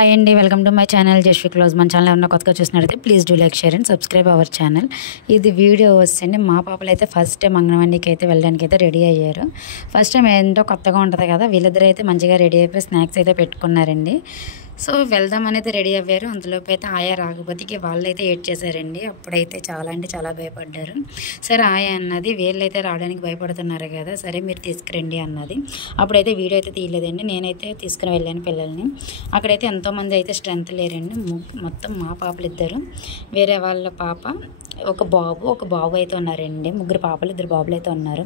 Hi అండి, welcome to my channel just close. మన channel ఏమన్నా కొత్తగా చూసినట్లయితే please do like, share and subscribe our channel. ఇది వీడియో వస్తుంది. మా పాపలు అయితే ఫస్ట్ టైం అంగన్వాడీకి అయితే వెళ్ళడానికి అయితే రెడీ అయ్యారు. ఫస్ట్ టైం ఏంటో కొత్తగా ఉంటుంది కదా, వీళ్ళిద్దరు అయితే మంచిగా రెడీ అయిపోయి స్నాక్స్ అయితే పెట్టుకున్నారండి. సో వెళ్దాం అనేది రెడీ అయ్యారు. అందులోపు అయితే ఆయా రాకపోతే వాళ్ళైతే ఏడ్ చేశారండి. అప్పుడైతే చాలా అంటే చాలా భయపడ్డారు. సరే ఆయా అన్నది, వీళ్ళైతే రావడానికి భయపడుతున్నారు కదా, సరే మీరు తీసుకురండి అన్నది. అప్పుడైతే వీడియో అయితే తీయలేదండి, నేనైతే తీసుకుని వెళ్ళాను పిల్లల్ని. అక్కడైతే ఎంతోమంది అయితే స్ట్రెంత్ లేరండి. మొత్తం మా పాపలు ఇద్దరు, వేరే వాళ్ళ పాప, ఒక బాబు అయితే ఉన్నారండి. ముగ్గురు పాపలు, ఇద్దరు బాబులు అయితే ఉన్నారు.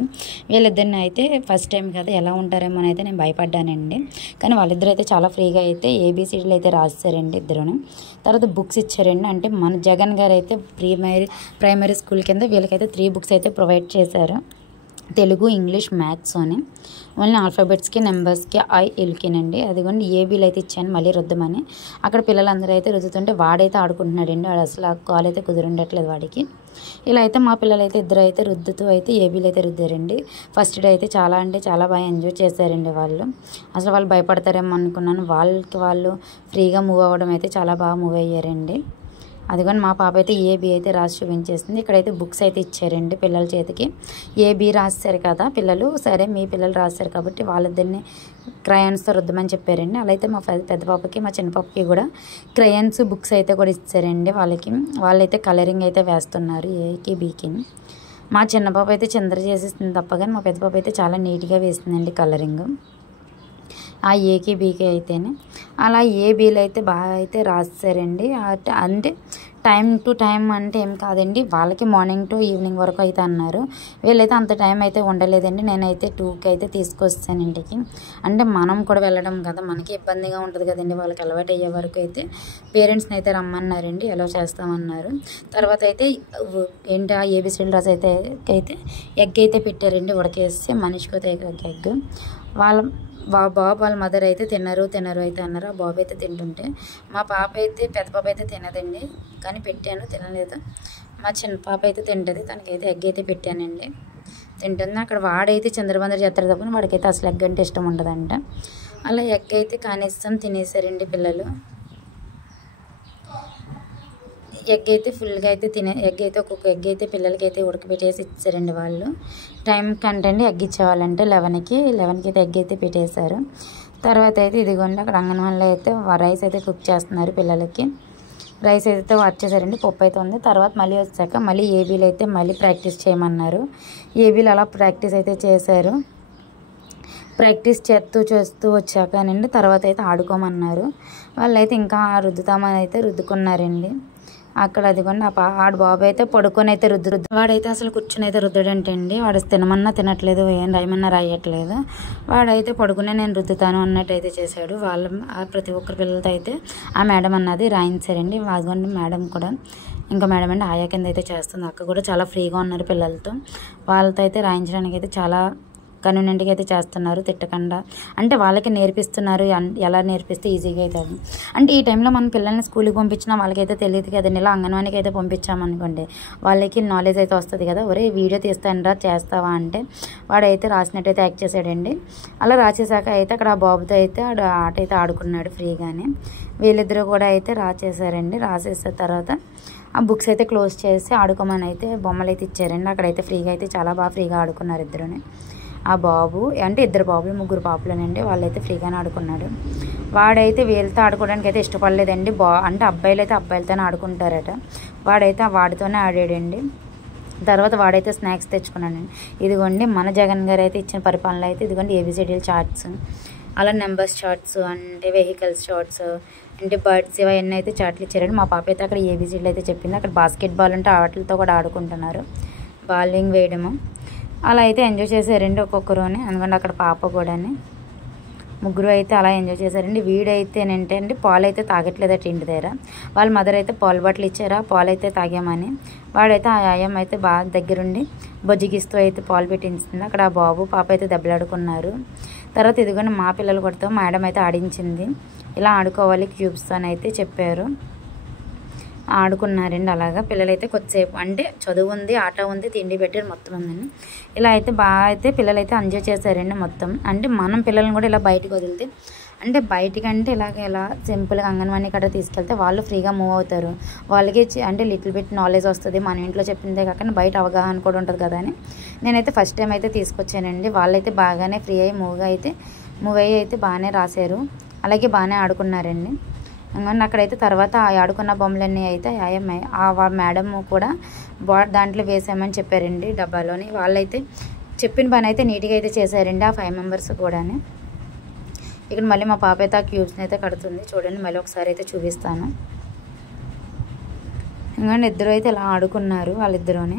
వీళ్ళిద్దరిని అయితే ఫస్ట్ టైం కదా ఎలా ఉంటారేమో అని అయితే నేను భయపడ్డానండి. కానీ వాళ్ళిద్దరు అయితే చాలా ఫ్రీగా అయితే ఏబీసీడీలు అయితే రాస్తారండి ఇద్దరును. తర్వాత బుక్స్ ఇచ్చారండి. అంటే మన జగన్ గారు అయితే ప్రైమరీ స్కూల్ కింద వీళ్ళకైతే 3 బుక్స్ అయితే ప్రొవైడ్ చేశారు. తెలుగు, ఇంగ్లీష్, మ్యాథ్స్ అని. ఓన్లీ ఆల్ఫాబెట్స్కి, నెంబర్స్కి, ఎల్కేనండి. అదిగోండి ఏబీలు అయితే ఇచ్చాను మళ్ళీ రుద్దమని. అక్కడ పిల్లలందరూ అయితే రుద్దుతుంటే వాడైతే ఆడుకుంటున్నాడండి. వాడు అసలు ఆ కాల్ అయితే కుదురుండట్లేదు వాడికి. ఇలా అయితే మా పిల్లలైతే ఇద్దరు అయితే రుద్దుతూ అయితే ఏబీలు అయితే రుద్దారండి. ఫస్ట్ డే అయితే చాలా అంటే చాలా బాగా ఎంజాయ్ చేశారండి వాళ్ళు. అసలు వాళ్ళు భయపడతారేమో అనుకున్నాను. వాళ్ళు ఫ్రీగా మూవ్ అవ్వడం అయితే చాలా బాగా మూవ్ అయ్యారండి. అదిగోని మా పాప అయితే ఏబీ అయితే రాసి చూపించేస్తుంది. ఇక్కడైతే బుక్స్ అయితే ఇచ్చారండి పిల్లల చేతికి. ఏబీ రాస్తారు కదా పిల్లలు, సరే మీ పిల్లలు రాస్తారు కాబట్టి వాళ్ళిద్దరిని క్రయాన్స్తో రుద్దమని చెప్పారండి. అలా అయితే మా పెద్ద పాపకి, మా చిన్న పాపకి కూడా క్రయాన్స్ బుక్స్ అయితే కూడా ఇచ్చారండి వాళ్ళకి. వాళ్ళైతే కలరింగ్ అయితే వేస్తున్నారు ఏకి బీకి. మా చిన్న పాప అయితే చిందర చేసేస్తుంది తప్ప, కానీ మా పెద్ద పాప అయితే చాలా నీట్గా వేస్తుందండి కలరింగ్. ఆ ఏకి బీకి అయితేనే. అలా ఏబీలు అయితే బాగా అయితే రాస్తారండి. అంటే టైం టు టైం అంటే ఏం కాదండి, వాళ్ళకి మార్నింగ్ టు ఈవినింగ్ వరకు అయితే అన్నారు. వీళ్ళైతే అంత టైం అయితే ఉండలేదండి. నేనైతే 2కి అయితే తీసుకొస్తాను ఇంటికి. అంటే మనం కూడా వెళ్ళడం కదా, మనకి ఇబ్బందిగా ఉంటుంది కదండి. వాళ్ళకి అలవాటు అయ్యే వరకు అయితే పేరెంట్స్ని అయితే రమ్మన్నారండి, ఎలా చేస్తామన్నారు. తర్వాత అయితే ఏంటి ఆ ఏబీసీలు రాసి అయితే ఎగ్ అయితే పెట్టారండి, ఉడకేస్తే మనిషికి అయితే ఎగ్. బాబు వాళ్ళ మదర్ అయితే తినరు అయితే అన్నారు. ఆ బాబు అయితే తింటుంటే, మా పాప అయితే పెద్ద పాప అయితే తినదండి, కానీ పెట్టాను తినలేదు. మా చిన్న పాప అయితే తింటుంది, తనకైతే ఎగ్ అయితే పెట్టానండి, తింటుంది. అక్కడ వాడైతే చంద్రబందరు చేస్తారు తప్ప వాడికైతే అసలు ఎగ్ అంటే ఇష్టం ఉండదంట. అలా ఎగ్ అయితే కానిస్తాం తినేసారండి పిల్లలు. ఎగ్ అయితే ఫుల్గా అయితే ఎగ్ అయితే ఒక్కొక్క ఎగ్ అయితే పిల్లలకి అయితే ఉడకబెట్టేసి ఇచ్చారండి వాళ్ళు. టైం కంటండి ఎగ్ ఇచ్చేవాళ్ళంటే 11కి అయితే ఎగ్ అయితే పెట్టేశారు. తర్వాత అయితే ఇదిగోండి అక్కడ అంగన్వాడీలో అయితే రైస్ అయితే కుక్ చేస్తున్నారు పిల్లలకి. రైస్ అయితే వచ్చేసారండి, పప్పు అయితే ఉంది. తర్వాత మళ్ళీ వచ్చాక మళ్ళీ ఏబీలు అయితే మళ్ళీ ప్రాక్టీస్ చేయమన్నారు. ఏబీలు అలా ప్రాక్టీస్ అయితే చేశారు. ప్రాక్టీస్ చేస్తూ వచ్చాకనండి తర్వాత అయితే ఆడుకోమన్నారు. వాళ్ళైతే ఇంకా రుద్దుతామని అయితే రుద్దుకున్నారండి. అక్కడ అదిగోండి ఆడు బాబు అయితే పడుకొని అయితే వాడైతే అసలు కూర్చొని అయితే రుద్దడంటండి. వాడు తినమన్నా తినట్లేదు, ఏం రాయమన్నా రాయట్లేదు. వాడైతే పడుకునే నేను రుద్దుతాను అన్నట్టు అయితే చేశాడు. ప్రతి ఒక్కరి పిల్లలతో అయితే ఆ మేడం అన్నది రాయించారండి. అదిగోండి మేడం కూడా, ఇంకా మేడం అండి ఆయా కింద అయితే చేస్తుంది. అక్క కూడా చాలా ఫ్రీగా ఉన్నారు పిల్లలతో. వాళ్ళతో అయితే రాయించడానికి అయితే చాలా కన్వీనియంట్గా అయితే చేస్తున్నారు, తిట్టకుండా. అంటే వాళ్ళకి నేర్పిస్తున్నారు, ఎలా నేర్పిస్తే ఈజీగా అవుతుంది. అంటే ఈ టైంలో మన పిల్లల్ని స్కూల్కి పంపించినా వాళ్ళకైతే తెలియదు కదండి. ఇలా అంగన్వాడీకి అయితే పంపించామనుకోండి వాళ్ళకి నాలెడ్జ్ అయితే వస్తుంది కదా. ఒరే వీడియో తీస్తానరా చేస్తావా అంటే వాడైతే రాసినట్టయితే యాక్ట్ చేశాడండి. అలా రాసేసాక అయితే అక్కడ ఆ బాబుతో అయితే ఆట అయితే ఆడుకున్నాడు ఫ్రీగానే. వీళ్ళిద్దరూ కూడా అయితే రాసేసారండి. రాసేసిన తర్వాత ఆ బుక్స్ అయితే క్లోజ్ చేసి ఆడుకోమని అయితే బొమ్మలు అయితే ఇచ్చారండి. అక్కడైతే ఫ్రీగా అయితే చాలా బాగా ఫ్రీగా ఆడుకున్నారు ఇద్దరుని. ఆ బాబు అంటే ఇద్దరు బాబులు, ముగ్గురు పాపలేనండి, వాళ్ళైతే ఫ్రీగానే ఆడుకున్నాడు. వాడైతే వీళ్ళతో ఆడుకోవడానికి అయితే ఇష్టపడలేదండి. అంటే అబ్బాయిలు అయితే అబ్బాయిలతోనే ఆడుకుంటారట. వాడైతే వాడితోనే ఆడాడండి. తర్వాత వాడైతే స్నాక్స్ తెచ్చుకున్నాడండి. ఇదిగోండి మన జగన్ గారు అయితే ఇచ్చిన పరిపాలన అయితే ఇదిగోండి ఏబిసిడీల చార్ట్స్, అలా నెంబర్స్ చార్ట్స్, అంటే వెహికల్స్ చార్ట్స్, అంటే బర్డ్స్, ఇవన్నీ అయితే చార్ట్లు ఇచ్చారండి. మా పాప అయితే అక్కడ ఏబిసిడీలు అయితే చెప్పింది. అక్కడ బాస్కెట్ బాల్ ఉంటే వాటితో కూడా ఆడుకుంటున్నారు, బాలింగ్ వేయడము. అలా అయితే ఎంజాయ్ చేశారండి ఒక్కొక్కరుని. ఎందుకంటే అక్కడ పాప కూడాని, ముగ్గురు అయితే అలా ఎంజాయ్ చేశారండి. వీడైతే ఏంటంటే పాలు అయితే తాగట్లేదట ఇంటి దగ్గర. వాళ్ళ మదర్ అయితే పాలు బాటిల్ ఇచ్చారా, పాలు అయితే తాగామని. వాడైతే ఆ ఆయం అయితే బాగా దగ్గరుండి బొజ్జిగిస్తూ అయితే పాలు పెట్టించింది. అక్కడ ఆ బాబు పాప అయితే దెబ్బలాడుకున్నారు. తర్వాత ఇదిగోండి మా పిల్లలు కొడుతూ మేడం అయితే ఆడించింది. ఇలా ఆడుకోవాలి క్యూబ్స్తో అయితే చెప్పారు. ఆడుకున్నారండి. అలాగా పిల్లలైతే కొద్దిసేపు అంటే చదువు ఉంది, ఆట ఉంది, తిండి పెట్టారు, మొత్తం ఉందని. ఇలా అయితే బాగా అయితే పిల్లలైతే ఎంజాయ్ చేశారండి మొత్తం. అంటే మనం పిల్లల్ని కూడా ఇలా బయటకు వదిలితే అంటే బయటికంటే ఇలా సింపుల్గా అంగన్వాడీ కట్ట తీసుకెళ్తే వాళ్ళు ఫ్రీగా మూవ్ అవుతారు. వాళ్ళకి అంటే లిటిల్ బిట్ నాలెడ్జ్ వస్తుంది. మన ఇంట్లో చెప్పిందే కాకుండా బయట అవగాహన కూడా ఉంటుంది కదా అని నేనైతే ఫస్ట్ టైం అయితే తీసుకొచ్చానండి. వాళ్ళైతే బాగానే ఫ్రీ అయ్యి మూవ్ అయ్యి అయితే బాగానే రాశారు. అలాగే బాగానే ఆడుకున్నారండి. అక్కడైతే తర్వాత ఆడుకున్న బొమ్మలన్నీ అయితే ఆ మేడం కూడా దాంట్లో వేసామని చెప్పారండి డబ్బాలోని. వాళ్ళైతే చెప్పిన పని అయితే నీట్గా అయితే చేశారండి ఆ 5 మెంబర్స్ కూడా. ఇక్కడ మళ్ళీ మా పాప అయితే ఆ క్యూబ్స్ని అయితే కడుతుంది. చూడండి మళ్ళీ ఒకసారి అయితే చూపిస్తాను. ఇంకా ఇద్దరు అయితే ఇలా ఆడుకున్నారు వాళ్ళిద్దరూని.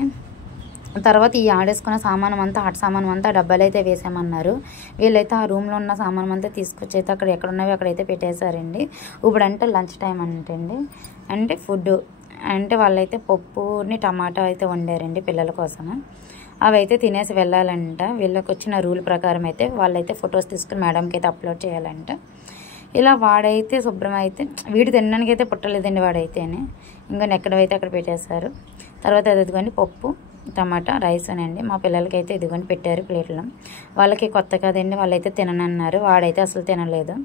తర్వాత ఈ ఆడేసుకున్న సామానం అంతా ఆట సామానం అంతా డబ్బాలు అయితే వేసామన్నారు. వీళ్ళైతే ఆ రూమ్లో ఉన్న సామానం అంతా తీసుకొచ్చి అయితే అక్కడ ఎక్కడున్నవి అక్కడైతే పెట్టేశారండి. ఇప్పుడంటే లంచ్ టైం అంటే ఫుడ్ అంటే వాళ్ళైతే పప్పుని టమాటా అయితే వండారండి పిల్లల కోసం. అవి అయితే తినేసి వెళ్ళాలంట. వీళ్ళకి వచ్చిన రూల్ ప్రకారం అయితే వాళ్ళైతే ఫొటోస్ తీసుకుని మేడంకి అయితే అప్లోడ్ చేయాలంట. ఇలా వాడైతే శుభ్రం అయితే వీడు తినడానికి అయితే పుట్టలేదండి వాడైతేనే. ఇంకా ఎక్కడైతే అక్కడ పెట్టేశారు. తర్వాత అది ఇదిగోండి పప్పు టమాటా రైస్ అనండి. మా పిల్లలకి అయితే ఇదిగోండి పెట్టారు ప్లేట్లో. వాళ్ళకి కొత్త కదండి, వాళ్ళైతే తిననన్నారు. వాడైతే అసలు తినలేదు.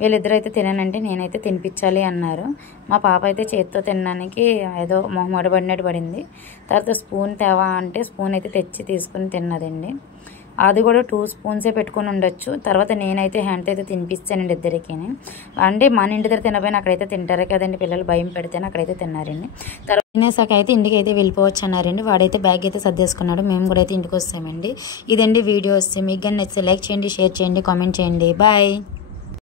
వీళ్ళిద్దరూ అయితే తిననంటే నేనైతే తినిపించాలి అన్నారు. మా పాప అయితే చేతితో తినడానికి ఏదో మొహమాట పడినట్టు పడింది. తర్వాత స్పూన్ తేవా అంటే స్పూన్ అయితే తెచ్చి తీసుకుని తిన్నదండి. అది కూడా 2 స్పూన్సే పెట్టుకుని ఉండొచ్చు. తర్వాత నేనైతే హ్యాండ్తో అయితే తినిపించానండి ఇద్దరికి. అంటే మన ఇంటి దగ్గర తినపోయినా అక్కడైతే తింటారే కదండి పిల్లలు, భయం పెడితేనే అక్కడైతే తిన్నారండి. తర్వాత తినేసాక అయితే ఇంటికి అయితే వెళ్ళిపోవచ్చు అన్నారండి. వాడైతే బ్యాగ్ అయితే సర్దేసుకున్నాడు. మేము కూడా అయితే ఇంటికి వస్తామండి. ఇదండి వీడియో వస్తే మీకు కానీ నచ్చితే లైక్ చేయండి, షేర్ చేయండి, కామెంట్ చేయండి. బాయ్.